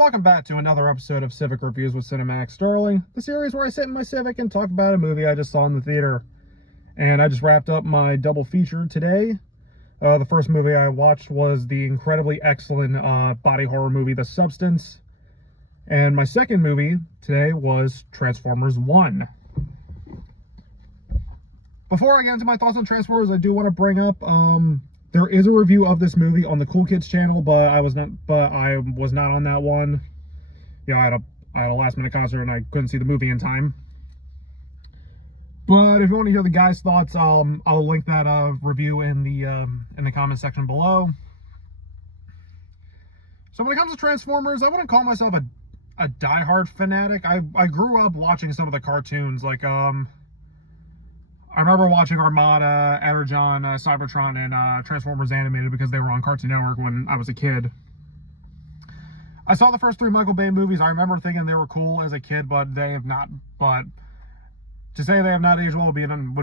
Welcome back to another episode of Civic Reviews with Cinemax Sterling, the series where I sit in my Civic and talk about a movie I just saw in the theater. And I just wrapped up my double feature today. The first movie I watched was the incredibly excellent body horror movie, The Substance. And my second movie today was Transformers 1. Before I get into my thoughts on Transformers, I do want to bring up, there is a review of this movie on the Cool Kids channel, but I was not on that one. Yeah, I had a last minute concert and I couldn't see the movie in time. But if you want to hear the guys' thoughts, I'll link that review in the comment section below. So when it comes to Transformers, I wouldn't call myself a diehard fanatic. I grew up watching some of the cartoons, like I remember watching Armada, Energon, Cybertron, and Transformers Animated because they were on Cartoon Network when I was a kid. I saw the first three Michael Bay movies. I remember thinking they were cool as a kid, but they have not. But to say they have not aged well would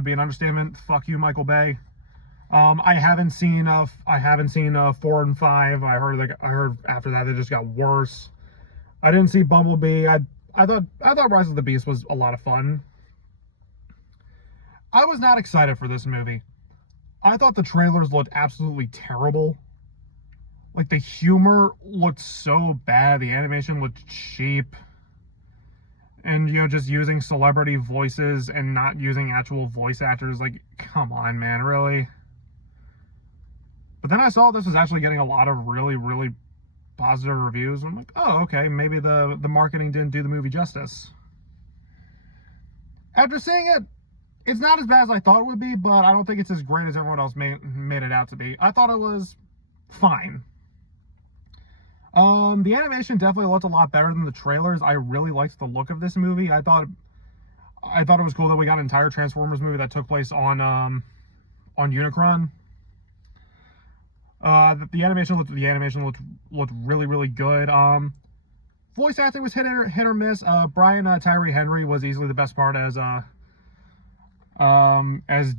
be an understatement. Fuck you, Michael Bay. I haven't seen 4 and 5. I heard after that they just got worse. I didn't see Bumblebee. I thought Rise of the Beast was a lot of fun. I was not excited for this movie. I thought the trailers looked absolutely terrible. Like, the humor looked so bad. The animation looked cheap. And, just using celebrity voices and not using actual voice actors. Like, come on, man, really? But then I saw this was actually getting a lot of really, really positive reviews. I'm like, oh, okay, maybe the marketing didn't do the movie justice. After seeing it, it's not as bad as I thought it would be, but I don't think it's as great as everyone else made it out to be. I thought it was fine. The animation definitely looked a lot better than the trailers. I really liked the look of this movie. I thought it was cool that we got an entire Transformers movie that took place on Unicron. The animation looked really, really good. Voice acting was hit or miss. Brian Tyree Henry was easily the best part as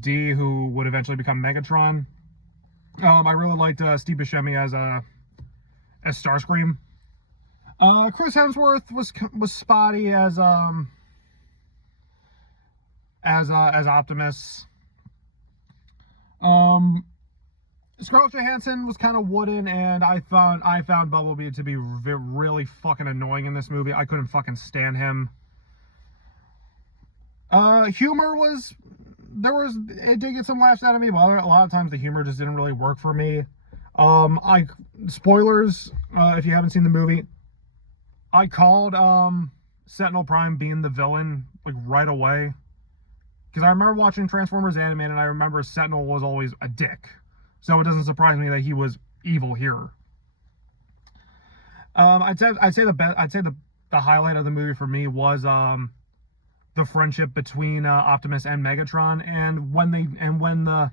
D, who would eventually become Megatron. I really liked Steve Buscemi as Starscream. Chris Hemsworth was spotty as Optimus. Scarlett Johansson was kind of wooden, and I found Bumblebee to be really fucking annoying in this movie. I couldn't fucking stand him. Humor it did get some laughs out of me, but a lot of times the humor just didn't really work for me. Spoilers, if you haven't seen the movie, I called, Sentinel Prime being the villain, like, right away. Because I remember watching Transformers Animated, and I remember Sentinel was always a dick. So it doesn't surprise me that he was evil here. I'd say the highlight of the movie for me was, the friendship between Optimus and Megatron, and when the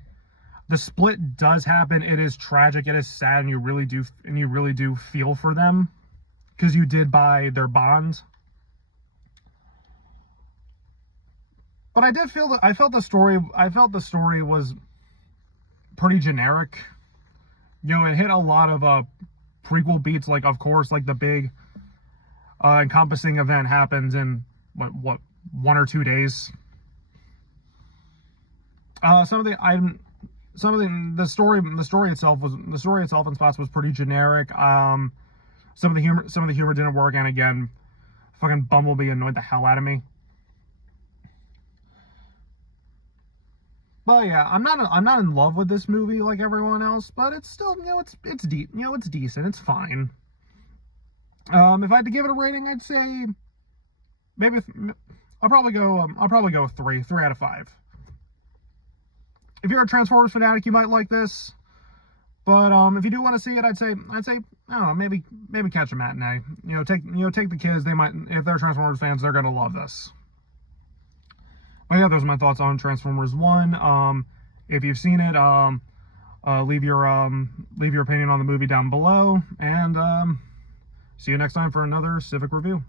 split does happen, it is tragic, it is sad, and you really do feel for them because you did buy their bond. But I felt the story was pretty generic. It hit a lot of prequel beats, like, of course, like, the big encompassing event happens in what 1 or 2 days. The story itself in spots was pretty generic. Some of the humor didn't work, and again, fucking Bumblebee annoyed the hell out of me. But yeah, I'm not in love with this movie like everyone else, but it's still, it's decent, it's fine. If I had to give it a rating, I'd say maybe I'll probably go 3 out of 5. If you're a Transformers fanatic, you might like this. But if you do want to see it, I'd say I don't know, maybe catch a matinee. Take the kids. They might, if they're Transformers fans, they're gonna love this. But yeah, those are my thoughts on Transformers 1. If you've seen it, leave your opinion on the movie down below, and see you next time for another Civic review.